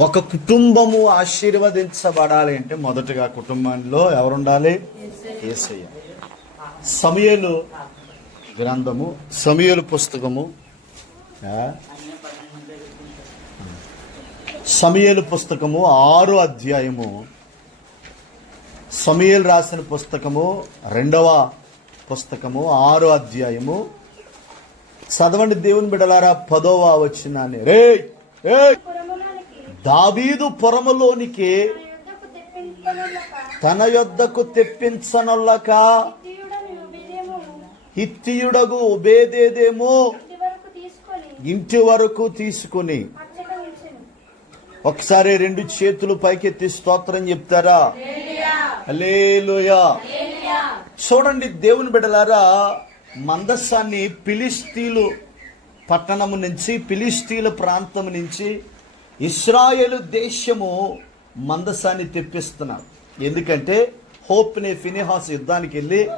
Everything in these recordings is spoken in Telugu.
ఒక కుటుంబము ఆశీర్వదించబడాలి అంటే మొదటగా కుటుంబంలో ఎవరుండాలి? ఏసయ్య. సమయలు గ్రంథము సమయలు పుస్తకము సమయలు పుస్తకము ఆరో అధ్యాయము. సమయలు రాసిన పుస్తకము రెండవ పుస్తకము ఆరో అధ్యాయము. చదవండి దేవుని బిడలారా పదోవ వచ్చినాన్ని రే దావీదు పొరములోనికి తన యొద్దకు తెప్పించనొల్లక హిత్తియుడగు ఉబేదేదేమో ఇంటి వరకు తీసుకొని ఒకసారి రెండు చేతులు పైకెత్తి స్తోత్రం చెప్తారా? చూడండి దేవుని బిడ్డలారా మందస్సాన్ని పిలిస్తీలు పట్టణము నుంచి పిలిస్తీల ప్రాంతం నుంచి ఇస్రాయేలు దేశము మందస్సాన్ని తెప్పిస్తున్నారు. ఎందుకంటే హోప్నే ఫినిహాస్ యుద్ధానికి వెళ్ళి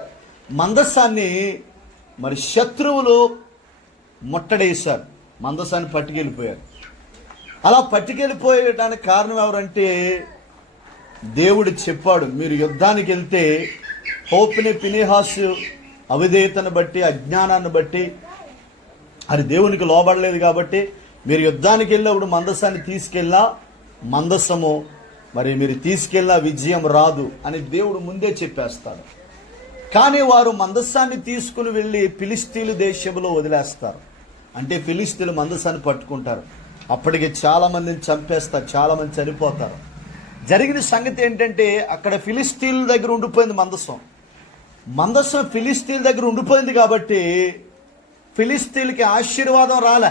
మందస్సాన్ని మరి శత్రువులు ముట్టడేశారు. మందస్సాన్ని పట్టుకెళ్ళిపోయారు. అలా పట్టుకెళ్ళిపోయడానికి కారణం ఎవరంటే దేవుడు చెప్పాడు మీరు యుద్ధానికి వెళ్తే హోప్ని ఫినిహాస్ అవిధేయతను బట్టి అజ్ఞానాన్ని బట్టి అది దేవునికి లోబడలేదు కాబట్టి మీరు యుద్ధానికి వెళ్ళినప్పుడు మందస్సాన్ని తీసుకెళ్ళా మందస్సము మరి మీరు తీసుకెళ్ళినా విజయం రాదు అని దేవుడు ముందే చెప్పేస్తాడు. కానీ వారు మందస్సాన్ని తీసుకుని వెళ్ళి ఫిలిస్తీన్లు దేశంలో వదిలేస్తారు. అంటే ఫిలిస్తీన్లు మందస్సాన్ని పట్టుకుంటారు. అప్పటికి చాలా మందిని చంపేస్తారు చాలా మంది చనిపోతారు. జరిగిన సంగతి ఏంటంటే అక్కడ ఫిలిస్తీన్ల దగ్గర ఉండిపోయింది మందస్సం మందస్సం ఫిలిస్తీన్ దగ్గర ఉండిపోయింది కాబట్టి ఫిలిస్తీన్కి ఆశీర్వాదం రాలే.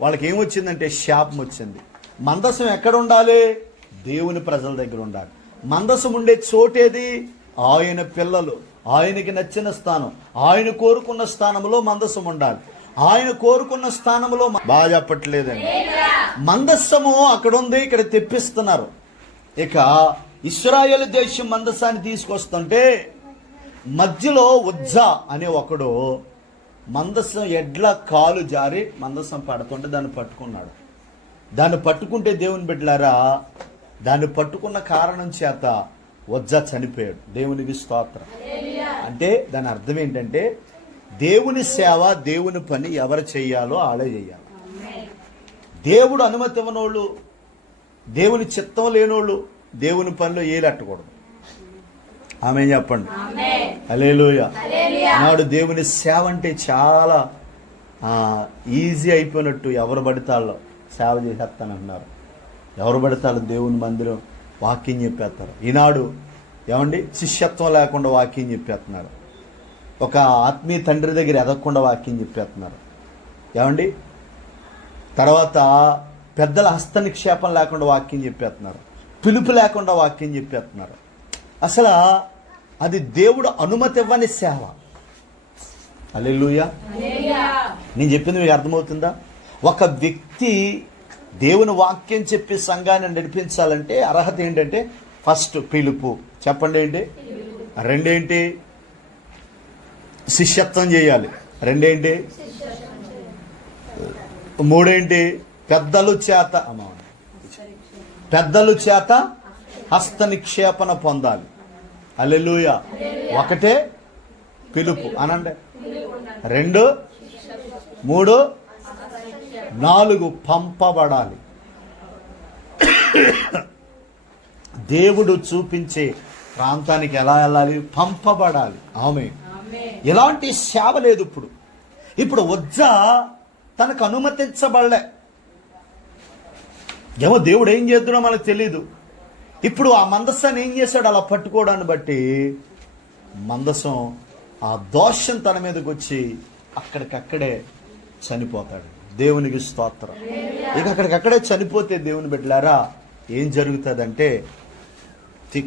వాళ్ళకి ఏమొచ్చిందంటే శాపం వచ్చింది మందసం ఎక్కడ ఉండాలి? దేవుని ప్రజల దగ్గర ఉండాలి. మందసం ఉండే చోటేది ఆయన పిల్లలు ఆయనకి నచ్చిన స్థానం ఆయన కోరుకున్న స్థానంలో మందసం ఉండాలి. ఆయన కోరుకున్న స్థానంలో బాగా చెప్పట్లేదండి. మందస్సము అక్కడ ఉంది ఇక్కడ తెప్పిస్తున్నారు. ఇక ఇస్రాయేల్ దేశం మందస్సాన్ని తీసుకొస్తుంటే మధ్యలో ఉజ్జ అనే ఒకడు మందస్సం ఎడ్ల కాలు జారి మందస్సం పడుతుంటే దాన్ని పట్టుకున్నాడు. దాన్ని పట్టుకుంటే దేవుని బిడ్డలారా దాన్ని పట్టుకున్న కారణం చేత వజ్జ చనిపోయాడు. దేవునికి స్తోత్రం. అంటే దాని అర్థం ఏంటంటే దేవుని సేవ దేవుని పని ఎవరు చేయాలో ఆడే చేయాలి. దేవుడు అనుమతి ఇవ్వనోళ్ళు దేవుని చిత్తం లేనోళ్ళు దేవుని పనిలో ఏలట్టకూడదు. ఆమె చెప్పండి? అలేలుయ నాడు దేవుని సేవ అంటే చాలా ఈజీ అయిపోయినట్టు ఎవరు పడితాళ్ళు సేవ చేసేస్తానంటున్నారు ఎవరు పడితాళ్ళు? దేవుని మందిరం వాక్యం చెప్పేస్తారు. ఈనాడు ఏమండి? శిష్యత్వం లేకుండా వాక్యం చెప్పేస్తున్నారు. ఒక ఆత్మీయ తండ్రి దగ్గర ఎదగకుండా వాక్యం చెప్పేస్తున్నారు. ఏమండి? తర్వాత పెద్దల హస్త నిక్షేపం లేకుండా వాక్యం చెప్పేస్తున్నారు. పిలుపు లేకుండా వాక్యం చెప్పేస్తున్నారు. అసలు అది దేవుడు అనుమతి ఇవ్వని సేవ. అల్లెలుయా నేను చెప్పింది మీకు అర్థమవుతుందా? ఒక వ్యక్తి దేవుని వాక్యం చెప్పి సంఘాన్ని నడిపించాలంటే అర్హత ఏంటంటే ఫస్ట్ పిలుపు. చెప్పండి ఏంటి? రెండేంటి? శిష్యత్వం చేయాలి. రెండేంటి? మూడేంటి? పెద్దలు చేత అమ్మ. పెద్దలు చేత హస్త నిక్షేపణ పొందాలి. అల్లెలుయ ఒకటే పిలుపు. అనండి. రెండు మూడు నాలుగు పంపబడాలి. దేవుడు చూపించే ప్రాంతానికి ఎలా వెళ్ళాలి? పంపబడాలి. ఆమె ఎలాంటి సేవ లేదు ఇప్పుడు. ఇప్పుడు వజ్జ తనకు అనుమతించబడలే. ఏమో దేవుడు ఏం చేద్దాడో మనకు తెలియదు ఇప్పుడు ఆ మందస్సాన్ని ఏం చేశాడు? అలా పట్టుకోవడాన్ని బట్టి మందసం ఆ దోషం తన మీదకి వచ్చి అక్కడికక్కడే చనిపోతాడు. దేవునికి స్తోత్రం. ఇక అక్కడికక్కడే చనిపోతే దేవుని బిడ్డలారా ఏం జరుగుతుందంటే తి-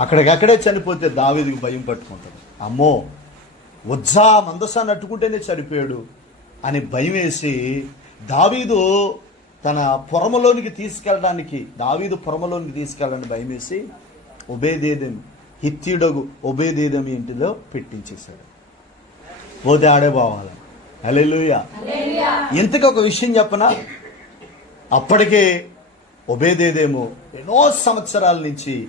అక్కడికక్కడే చనిపోతే దావేదికి భయం పట్టుకుంటాడు. అమ్మో ఉజ్జా మందసాన్ని అట్టుకుంటేనే చనిపోయాడు అని భయం వేసి దావీదు తన పొరమలోనికి తీసుకెళ్ళడానికి దావీదు పొరమలోనికి తీసుకెళ్ళడానికి భయం వేసి ఉబేదేదం హిత్యుడగు ఉబేదేదం ఇంటిలో పెట్టించేశాడు. పోతే ఆడే పోవాలి. హల్లెలూయా. ఇంతకు ఒక విషయం చెప్పనా? అప్పటికే ఒబేదేదేమో ఎన్నో సంవత్సరాల నుంచి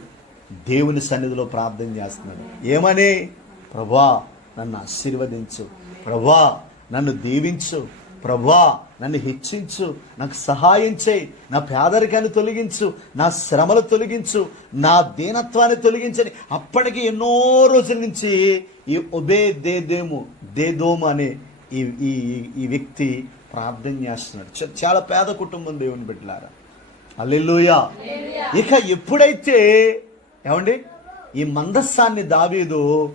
దేవుని సన్నిధిలో ప్రార్థన చేస్తున్నాడు. ఏమని? ప్రభా నన్ను ఆశీర్వదించు. ప్రభా నన్ను దీవించు. ప్రభా నన్ను హెచ్చించు నాకు సహాయం చేయి. నా పేదరికాన్ని తొలగించు నా శ్రమలు తొలగించు నా దీనత్వాన్ని తొలగించని అప్పటికి ఎన్నో రోజుల నుంచి ఈ ఒబే దేదేము దేదోము అనే ఈ ఈ ఈ- ఈ వ్యక్తి ప్రార్థన చేస్తున్నాడు. చాలా పేద కుటుంబం దేవుని బిడ్డలారా. అల్లెలుయా ఇక ఎప్పుడైతే ఏమండి? ఈ మందస్సాన్ని దావీదు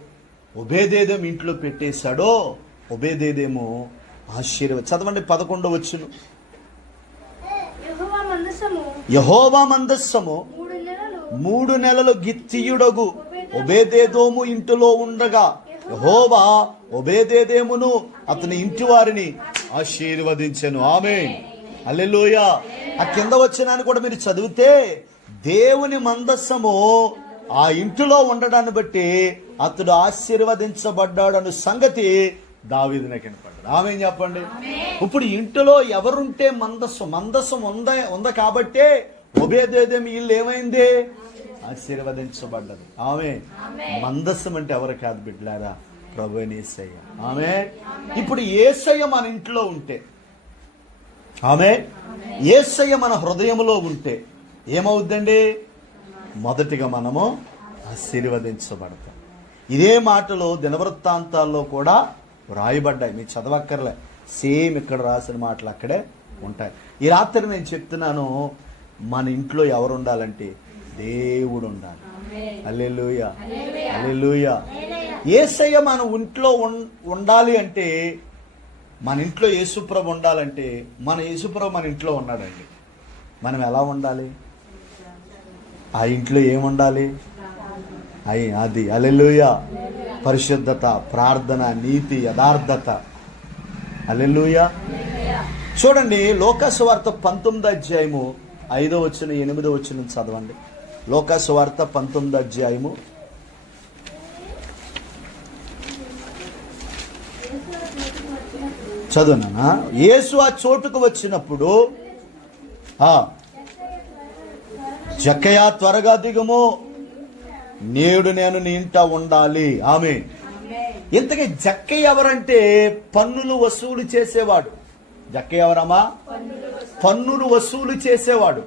ఒబేదేదేం ఇంట్లో పెట్టేశాడో ఉభేదేదేమో ఆశ్చర్య చదవండి పదకొండో వచ్చును యెహోవా మందస్సము మూడు నెలలు. మూడు నెలలు గిత్తియుడగు. ఒబేదేదోము ఇంటిలో ఉండగా యహోవా ఒబేదేదేమును అతని ఇంటి వారిని ఆశీర్వదించెను. ఆమె అల్లెలోయ ఆ కింద వచ్చినాన్ని కూడా మీరు చదివితే దేవుని మందస్సము ఆ ఇంటిలో ఉండడాన్ని బట్టి అతడు ఆశీర్వదించబడ్డాడు అన్న సంగతి దావీదునే కనపడ్డాడు. ఆమె చెప్పండి? ఇప్పుడు ఇంటిలో ఎవరుంటే మందస్సు మందస్సం ఉంద ఉంది కాబట్టే ఒబేదేదేమి ఇల్లు ఏమైంది? ఆశీర్వదించబడ్డది. ఆమె మందస్సం అంటే ఎవరు కాదు బిడ్డలారా? ప్రభు ఏసయ్య. ఆమె ఇప్పుడు ఏసయ్య మన ఇంట్లో ఉంటే ఆమె ఏసయ్య మన హృదయంలో ఉంటే ఏమవుద్దండి? మొదటిగా మనము ఆశీర్వదించబడతాం. ఇదే మాటలు దినవృత్తాంతాల్లో కూడా వ్రాయబడ్డాయి మీరు చదవక్కర్లే. సేమ్ ఇక్కడ రాసిన మాటలు అక్కడే ఉంటాయి. ఈ రాత్రి నేను చెప్తున్నాను మన ఇంట్లో ఎవరు ఉండాలంటే దేవుడు ఉండాలి అల్లెలుయ అల్లెలుయ ఏసయ్య మన ఇంట్లో ఉండాలి అంటే మన ఇంట్లో యేసుప్రభు ఉండాలంటే మన యేసుప్రభు మన ఇంట్లో ఉన్నాడండి. మనం ఎలా ఉండాలి? ఆ ఇంట్లో ఏముండాలి? అది. అలెలుయ పరిశుద్ధత ప్రార్థన నీతి యథార్థత. అల్లెలుయ చూడండి లోకాసు వార్త పంతొమ్మిది అధ్యాయము ఐదో వచ్చిన ఎనిమిదో వచ్చిన చదవండి. లోకాసు వార్త పంతొమ్మిది అధ్యాయము చదువునా? యేసు ఆ చోటుకు వచ్చినప్పుడు ఆ త్వరగా దిగుము. నేడు నేను నీ ఇంట ఉండాలి. ఆమె ఇంతకీ జక్కయ్య ఎవరంటే పన్నులు వసూలు చేసేవాడు. జక్కయ్య ఎవరమ్మా? పన్నులు వసూలు. చేసేవాడు.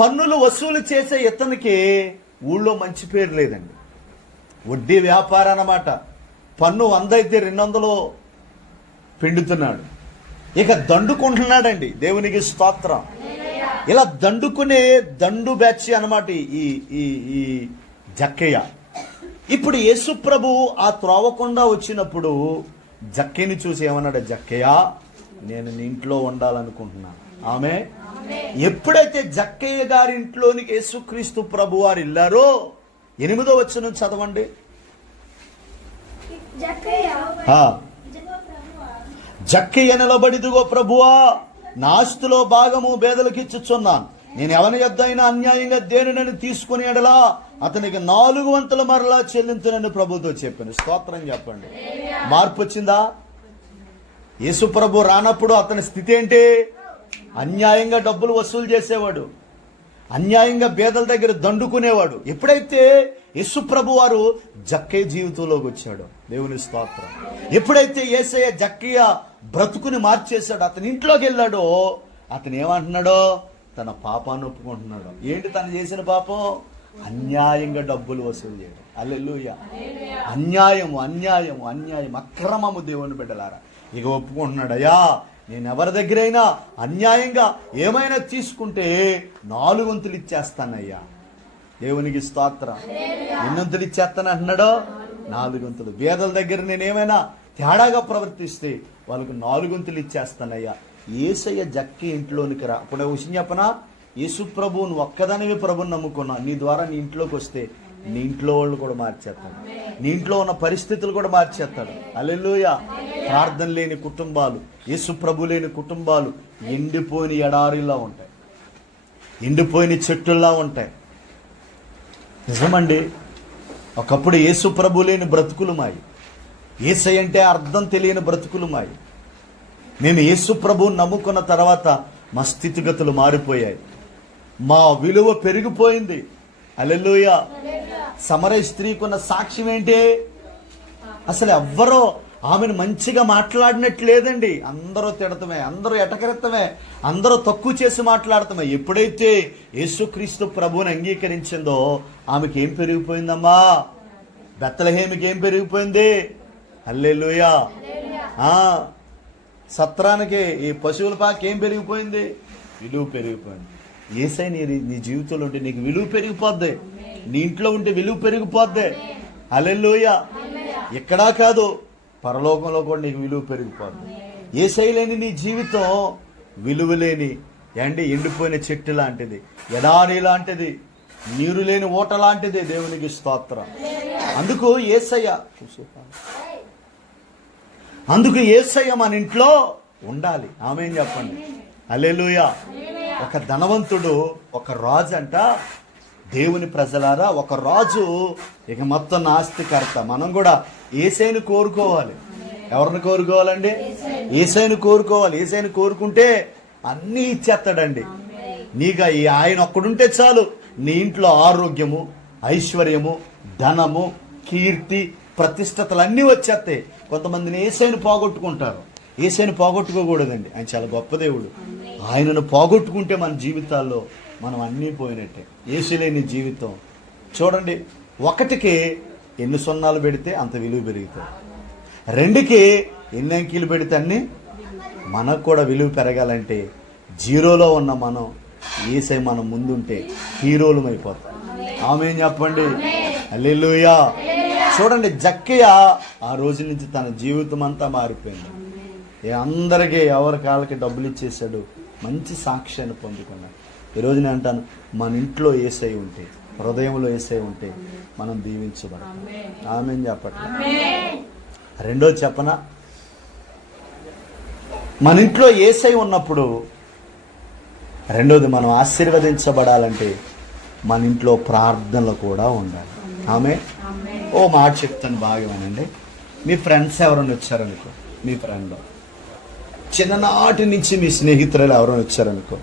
పన్నులు వసూలు చేసే ఇతనికి ఊళ్ళో మంచి పేరు లేదండి. వడ్డీ వ్యాపారం అన్నమాట. పన్ను వంద అయితే రెండు వందలు పిండుతున్నాడు. ఇక దండుకుంటున్నాడండి. దేవునికి స్తోత్రం. ఇలా దండుకునే దండు బ్యాచ్ అన్నమాట ఈ ఈ ఈ జక్కయ్య. ఇప్పుడు యేసుప్రభు ఆ త్రోవకుండా వచ్చినప్పుడు జక్కయ్యని చూసి ఏమన్నాడు? జక్కయ్య నేను నీ ఇంట్లో ఉండాలనుకుంటున్నాను ఆమె ఎప్పుడైతే జక్కయ్య గారి ఇంట్లోనికి యేసుక్రీస్తు ప్రభు వారు వెళ్ళారో ఎనిమిదో వచ్చిన చదవండి. జక్కయ్య. నిలబడిదిగో ప్రభువా నా ఆస్తిలో భాగము బేదలకిచ్చుచున్నాను నేను ఎవరి యొద్ద అయినా అన్యాయంగా దేనినని తీసుకుని ఎడలా అతనికి నాలుగు వంతుల మరలా చెల్లించనని ప్రభుతో చెప్పాను. స్తోత్రం చెప్పండి. మార్పు వచ్చిందా? యేసు ప్రభు రానప్పుడు అతని స్థితి ఏంటి? అన్యాయంగా డబ్బులు వసూలు చేసేవాడు. అన్యాయంగా బేదల దగ్గర దండుకునేవాడు. ఎప్పుడైతే యేసు ప్రభు వారు జక్కయ్య జీవితంలోకి వచ్చాడు దేవుని స్తోత్రం. ఎప్పుడైతే ఏసయ్య జక్కయ్య బ్రతుకుని మార్చేశాడు అతని ఇంట్లోకి వెళ్ళాడో అతను ఏమంటున్నాడో? తన పాపాన్ని ఒప్పుకుంటున్నాడు. ఏంటి తను చేసిన పాపం? అన్యాయంగా డబ్బులు వసూలు చేయడం. అల్లెలుయ అన్యాయము అన్యాయము అన్యాయం అక్రమము దేవుని బిడ్డలారా. ఇక ఒప్పుకుంటున్నాడు అయ్యా నేను ఎవరి దగ్గరైనా అన్యాయంగా ఏమైనా తీసుకుంటే నాలుగొంతులు ఇచ్చేస్తానయ్యా. దేవునికి స్తోత్రం. ఎన్నంతులు ఇచ్చేస్తాను అంటున్నాడో? నాలుగొంతులు. వేదల దగ్గర నేను ఏమైనా తేడాగా ప్రవర్తిస్తే వాళ్ళకు నాలుగొంతులు ఇచ్చేస్తానయ్యా. ఏసయ్య జక్కి ఇంట్లోనికి రా. అప్పుడే విషయం చెప్పనా? యేసు ప్రభు నువ్వు ఒక్కదానివే ప్రభుని నమ్ముకున్నా నీ ద్వారా నీ ఇంట్లోకి వస్తే నీ ఇంట్లో వాళ్ళు కూడా మార్చేస్తాడు నీ ఇంట్లో ఉన్న పరిస్థితులు కూడా మార్చేస్తాడు అల్లెలుయ ప్రార్థన లేని కుటుంబాలు యేసు ప్రభు లేని కుటుంబాలు ఎండిపోయిన ఎడారిలా ఉంటాయి. ఎండిపోయిన చెట్టుల్లా ఉంటాయి. నిజమండి ఒకప్పుడు యేసు ప్రభు లేని బ్రతుకులు మాయి. ఏసై అంటే అర్థం తెలియని బ్రతుకులు మాయి. మేము యేసు ప్రభువుని నమ్ముకున్న తర్వాత మా స్థితిగతులు మారిపోయాయి. మా విలువ పెరిగిపోయింది. అలెలుయ సమరయ స్త్రీకున్న సాక్ష్యం ఏంటి? అసలు ఎవ్వరో ఆమెను మంచిగా మాట్లాడినట్లేదండి. అందరూ తిడతమే అందరూ ఎటకరెత్తమే అందరూ తక్కువ చేసి మాట్లాడతామే. ఎప్పుడైతే యేసుక్రీస్తు ప్రభువుని అంగీకరించిందో ఆమెకి ఏం పెరిగిపోయిందమ్మా? బెత్తలహేమికి ఏం పెరిగిపోయింది? అల్లెలుయా ఆ సత్రానికి ఈ పశువుల పాకి ఏం పెరిగిపోయింది? విలువ పెరిగిపోయింది. ఏసై నీ నీ జీవితంలో ఉంటే నీకు విలువ పెరిగిపోద్ది. నీ ఇంట్లో ఉంటే విలువ పెరిగిపోద్ది. అలెల్లోయ ఎక్కడా కాదు పరలోకంలో కూడా నీకు విలువ పెరిగిపోద్ది. ఏసై లేని నీ జీవితం విలువ లేని ఎండి ఎండిపోయిన చెట్టు లాంటిది ఎడారి లాంటిది నీరు లేని ఓట లాంటిది దేవునికి స్తోత్రం. అందుకు ఏసయ్య అందుకు ఏసయ్య మన ఇంట్లో ఉండాలి. ఆమె చెప్పండి. అలెలుయా ఒక ధనవంతుడు ఒక రాజు అంట దేవుని ప్రజలారా ఒక రాజు ఇక మొత్తం నాస్తికర్త. మనం కూడా ఏసైని కోరుకోవాలి. ఎవరిని కోరుకోవాలండి? ఏసైని కోరుకోవాలి. ఏసైని కోరుకుంటే అన్నీ ఇచ్చేస్తాడండి. నీకు ఈ ఆయన ఒక్కడుంటే చాలు. నీ ఇంట్లో ఆరోగ్యము ఐశ్వర్యము ధనము కీర్తి ప్రతిష్టతలు అన్నీ వచ్చేస్తాయి. కొంతమందిని ఏసైని పోగొట్టుకుంటారు. ఏసైని పోగొట్టుకోకూడదండి. ఆయన చాలా గొప్ప దేవుడు. ఆయనను పోగొట్టుకుంటే మన జీవితాల్లో మనం అన్నీ పోయినట్టే. ఏసీ లేని జీవితం. చూడండి ఒకటికి ఎన్ని సున్నాలు పెడితే అంత విలువ పెరుగుతుంది రెండుకి ఎన్ని అంకీలు పెడితే అన్ని? మనకు కూడా విలువ పెరగాలంటే జీరోలో ఉన్న మనం ఏసై మనం ముందుంటే హీరోలు అయిపోతాం ఆమె చెప్పండి. అల్లెలుయా చూడండి జక్కయ్య ఆ రోజు నుంచి తన జీవితం అంతా మారిపోయింది. అందరికీ ఎవరి కాళ్ళకి డబ్బులు ఇచ్చేసాడు మంచి సాక్ష్యాన్ని పొందుకున్నాడు. ఈరోజు నేను అంటాను మన ఇంట్లో ఏసై ఉంటే హృదయంలో ఏసై ఉంటే మనం దీవించబడతాం. ఆమె చెప్పట్లేదు రెండో చెప్పనా? మన ఇంట్లో ఏసై ఉన్నప్పుడు రెండోది మనం ఆశీర్వదించబడాలంటే మన ఇంట్లో ప్రార్థనలు కూడా ఉండాలి. ఆమె ఓ మాట చెప్తాను బాగా వినండి. మీ ఫ్రెండ్స్ ఎవరైనా వచ్చారనుకో మీ ఫ్రెండ్. చిన్ననాటి నుంచి మీ స్నేహితురాలు ఎవరైనా వచ్చారనుకో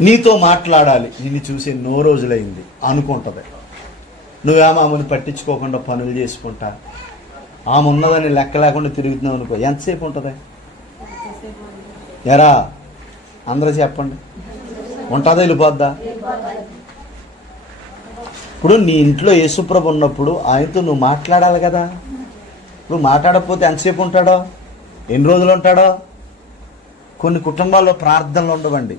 నీతో మాట్లాడాలి. నిన్ను చూసి ఎన్నో రోజులైంది. అనుకుంటుంది. నువ్వేమో ఆమెను పట్టించుకోకుండా పనులు చేసుకుంటా. ఆమె ఉన్నదని లెక్క లేకుండా తిరుగుతున్నావు అనుకో ఎంతసేపు ఉంటుంది? ఎరా అందరూ చెప్పండి. ఉంటుందా వెళ్ళిపోద్దా? ఇప్పుడు నీ ఇంట్లో యేసుప్రభు ఉన్నప్పుడు ఆయనతో నువ్వు మాట్లాడాలి కదా. నువ్వు మాట్లాడకపోతే ఎంతసేపు ఉంటాడో? ఎన్ని రోజులు ఉంటాడో? కొన్ని కుటుంబాల్లో ప్రార్థనలు ఉండవండి.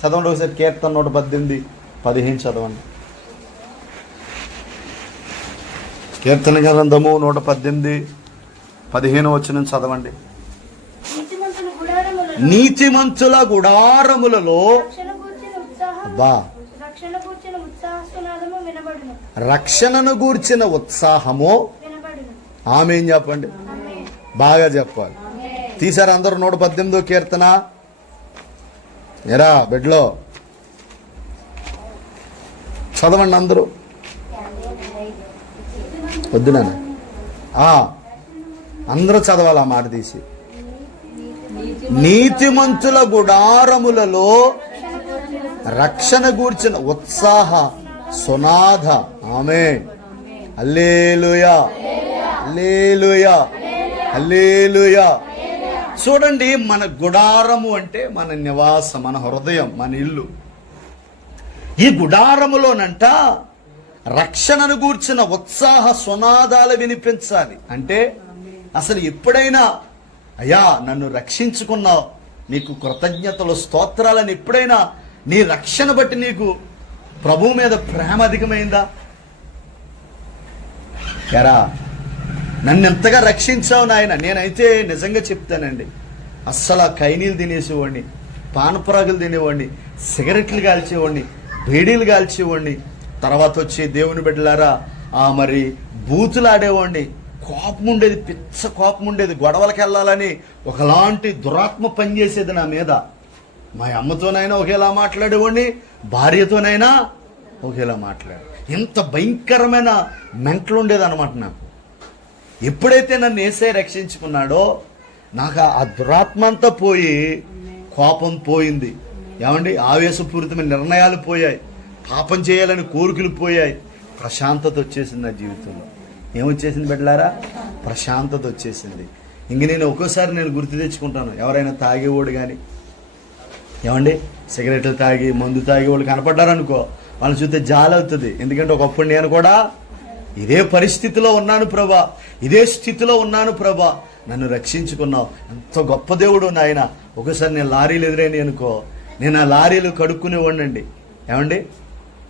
చదవండి ఒకసారి కీర్తన నూట పద్దెనిమిది పదిహేను చదవండి. కీర్తన గ్రంథము నూట పద్దెనిమిది పదిహేను వచ్చిన చదవండి. నీతిమంతుల గుడారములలో బా రక్షణను గూర్చిన ఉత్సాహము ఆమె ఏం చెప్పండి? బాగా చెప్పాలి. తీసారు అందరూ నూట పద్దెనిమిదో కీర్తన. ఎరా బెడ్లో. చదవండి అందరూ. వద్దునా? అందరూ చదవాలి ఆ మాట తీసి. నీతిమంతుల గుడారములలో రక్షణ గూర్చిన ఉత్సాహ సునాథ ఆమె. అల్లేలుయా అల్లేలుయా అల్లేలుయా చూడండి మన గుడారము అంటే మన నివాసం మన హృదయం మన ఇల్లు. ఈ గుడారములోనంట రక్షణను గూర్చిన ఉత్సాహ సునాదాలు వినిపించాలి. అంటే అసలు ఎప్పుడైనా అయ్యా నన్ను రక్షించుకున్నావు నీకు కృతజ్ఞతలు స్తోత్రాలని ఎప్పుడైనా నీ రక్షణ బట్టి నీకు ప్రభు మీద ప్రేమ అధికమైందా? ఎరా నన్ను ఎంతగా రక్షించావు నాయన? నేనైతే నిజంగా చెప్తానండి. అస్సలు కైనీలు తినేసేవాడిని పానపరాగులు తినేవాడిని సిగరెట్లు కాల్చేవాడిని బేడీలు కాల్చేవాడిని. తర్వాత వచ్చి దేవుని బిడ్డలారా ఆ మరి బూతులు ఆడేవాడిని కోపం ఉండేది పిచ్చ కోపం ఉండేది గొడవలకు వెళ్ళాలని ఒకలాంటి దురాత్మ పనిచేసేది నా మీద. మా అమ్మతోనైనా ఒకేలా మాట్లాడేవాడిని భార్యతోనైనా ఒకేలా మాట్లాడు ఇంత భయంకరమైన మెంటలు ఉండేది అనమాట నాకు. ఎప్పుడైతే నన్ను ఏసై రక్షించుకున్నాడో నాకు ఆ దురాత్మ అంతా పోయి కోపం పోయింది. ఏమండి? ఆవేశపూరితమైన నిర్ణయాలు పోయాయి. పాపం చేయాలని కోరికలు పోయాయి. ప్రశాంతత వచ్చేసింది నా జీవితంలో. ఏమొచ్చేసింది బిడ్డలారా? ప్రశాంతత వచ్చేసింది. ఇంక నేను ఒక్కోసారి నేను గుర్తు తెచ్చుకుంటాను. ఎవరైనా తాగేవాడు కానీ ఏమండి? సిగరెట్లు తాగి మందు తాగి వాళ్ళు కనపడ్డారనుకో వాళ్ళని చూస్తే జాలవుతుంది. ఎందుకంటే ఒకప్పుడు నేను కూడా ఇదే పరిస్థితిలో ఉన్నాను ప్రభా. ఇదే స్థితిలో ఉన్నాను ప్రభా. నన్ను రక్షించుకున్నావు. ఎంత గొప్ప దేవుడు నాయన. ఒకసారి నేను లారీలు ఎదురైన అనుకో. నేను ఆ లారీలు కడుక్కునే ఉండండి. ఏమండి?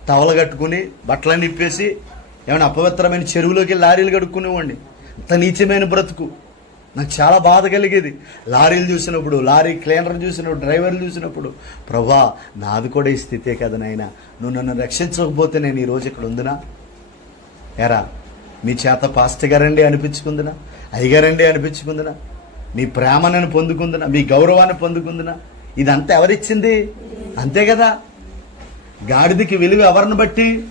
టవల కట్టుకుని బట్టలు నిప్పేసి ఏమైనా అపవిత్రమైన చెరువులోకి లారీలు కడుక్కునేవాడిని అంత నీచమైన బ్రతుకు. నాకు చాలా బాధ కలిగేది. లారీలు చూసినప్పుడు లారీ క్లీనర్ చూసినప్పుడు డ్రైవర్లు చూసినప్పుడు ప్రభా నాది కూడా ఈ స్థితే కదా నాయన. నువ్వు నన్ను రక్షించకపోతే నేను ఈరోజు ఇక్కడ ఉందినా? ఎరా మీ చేత పాస్టర్ గారండి అనిపించుకుందినా? అయ్యగారండి అనిపించుకుందినా? మీ ప్రేమను పొందుకుందినా? మీ గౌరవాన్ని పొందుకుందినా? ఇదంతా ఎవరిచ్చింది? అంతే కదా? గాడిదకి విలువ ఎవరిని బట్టి?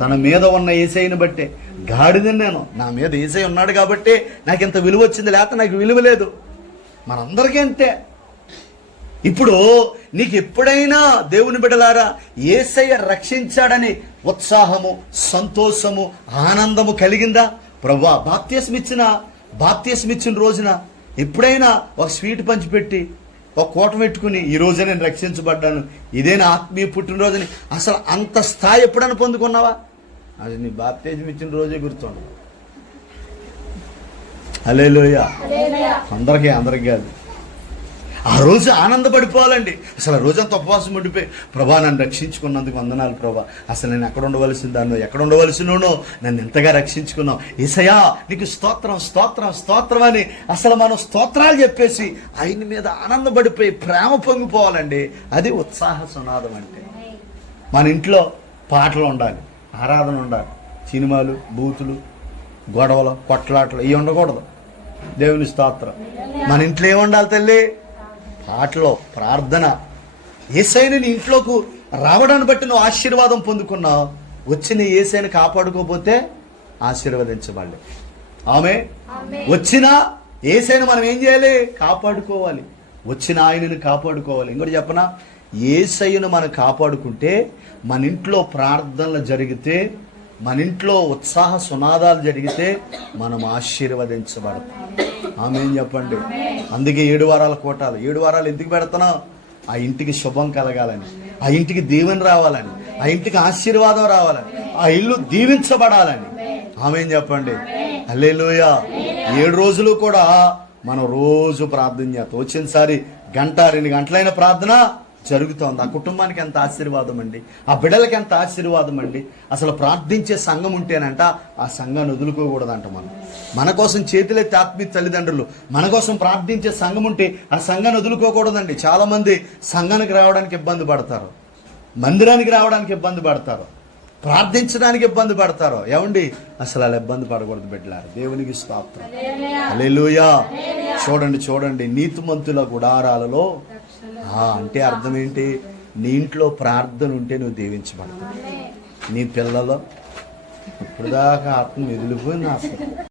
తన మీద ఉన్న ఏసైని బట్టే. గాడిదని నేను నా మీద ఏసై ఉన్నాడు కాబట్టి నాకు ఇంత విలువ వచ్చింది లేకపోతే నాకు విలువ లేదు. మనందరికీ అంతే. ఇప్పుడు నీకు ఎప్పుడైనా దేవుని బిడలారా ఏసయ్య రక్షించాడని ఉత్సాహము సంతోషము ఆనందము కలిగిందా? ప్రభా బాప్త్యసం ఇచ్చిన బాప్త్యసం ఇచ్చిన రోజున ఎప్పుడైనా ఒక స్వీట్ పంచిపెట్టి ఒక కోట పెట్టుకుని ఈ రోజే నేను రక్షించబడ్డాను ఇదే నా ఆత్మీయ పుట్టినరోజుని అసలు అంత స్థాయి ఎప్పుడైనా పొందుకున్నావా? అది నీ బాప్తేజం ఇచ్చిన రోజే గుర్తుండదు. హలేలోయ అందరికీ అందరికి కాదు ఆ రోజు ఆనందపడిపోవాలండి. అసలు ఆ రోజంతా ఉపవాసం ఉండిపోయి ప్రభా నన్ను రక్షించుకున్నందుకు వందనాలు ప్రభా. అసలు నేను ఎక్కడ ఉండవలసిన ఎక్కడ ఉండవలసినోనో నన్ను ఎంతగా రక్షించుకున్నావు. ఈసయా నీకు స్తోత్రం స్తోత్రం స్తోత్రం అని అసలు మనం స్తోత్రాలు చెప్పేసి ఆయన మీద ఆనందపడిపోయి ప్రేమ పొంగిపోవాలండి. అది ఉత్సాహ సునాదం అంటే. మన ఇంట్లో పాటలు ఉండాలి ఆరాధన ఉండాలి. సినిమాలు బూతులు గొడవలు కొట్లాటలు ఇవి ఉండకూడదు. దేవుని స్తోత్రం. మన ఇంట్లో ఏముండాలి తల్లి? పాటలో ప్రార్థన. ఏసైని నీ ఇంట్లోకి రావడాన్ని బట్టి నువ్వు ఆశీర్వాదం పొందుకున్నావు. వచ్చిన ఏసైని కాపాడుకోపోతే ఆశీర్వదించబడలే. ఆమె? వచ్చిన ఏసైని మనం ఏం చేయాలి? కాపాడుకోవాలి. వచ్చిన ఆయనను కాపాడుకోవాలి. ఇంకోటి చెప్పనా? ఏసయ్యను మనం కాపాడుకుంటే మన ఇంట్లో ప్రార్థనలు జరిగితే మన ఇంట్లో ఉత్సాహ సునాదాలు జరిగితే మనం ఆశీర్వదించబడతాం. ఆమె ఏం చెప్పండి. అందుకే ఏడు వారాల కోటాలు. ఏడు వారాలు ఎందుకు పెడుతున్నాం ఆ ఇంటికి శుభం కలగాలని ఆ ఇంటికి దీవెన రావాలని ఆ ఇంటికి ఆశీర్వాదం రావాలని ఆ ఇల్లు దీవించబడాలని. ఆమె చెప్పండి. అల్లెలుయ ఏడు రోజులు కూడా మనం రోజు ప్రార్థన చేస్తాం. వచ్చినసారి గంట రెండు గంటలైన ప్రార్థన జరుగుతోంది. ఆ కుటుంబానికి ఎంత ఆశీర్వాదం అండి ఆ బిడ్డలకి ఎంత ఆశీర్వాదం అండి అసలు ప్రార్థించే సంఘం ఉంటేనంట ఆ సంఘాన్ని వదులుకోకూడదంట మనం. మన కోసం చేతులెత్తి ఆత్మీయ తల్లిదండ్రులు మన కోసం ప్రార్థించే సంఘం ఉంటే ఆ సంఘాన్ని వదులుకోకూడదండి. చాలా మంది సంఘానికి రావడానికి ఇబ్బంది పడతారు. మందిరానికి రావడానికి ఇబ్బంది పడతారు. ప్రార్థించడానికి ఇబ్బంది పడతారు. ఏమండి? అసలు అలా ఇబ్బంది పడకూడదు బిడ్డలారు. దేవునికి స్తోత్రం. హల్లెలూయా. చూడండి చూడండి. నీతిమంతుల గుడారాలలో అంటే అర్థం ఏంటి నీ ఇంట్లో ప్రార్థన ఉంటే నువ్వు దీవించబడతావు. నీ పిల్లలు ఇప్పుడు దాకా ఆత్మ ఎదిలిపోయింది ఆత్మ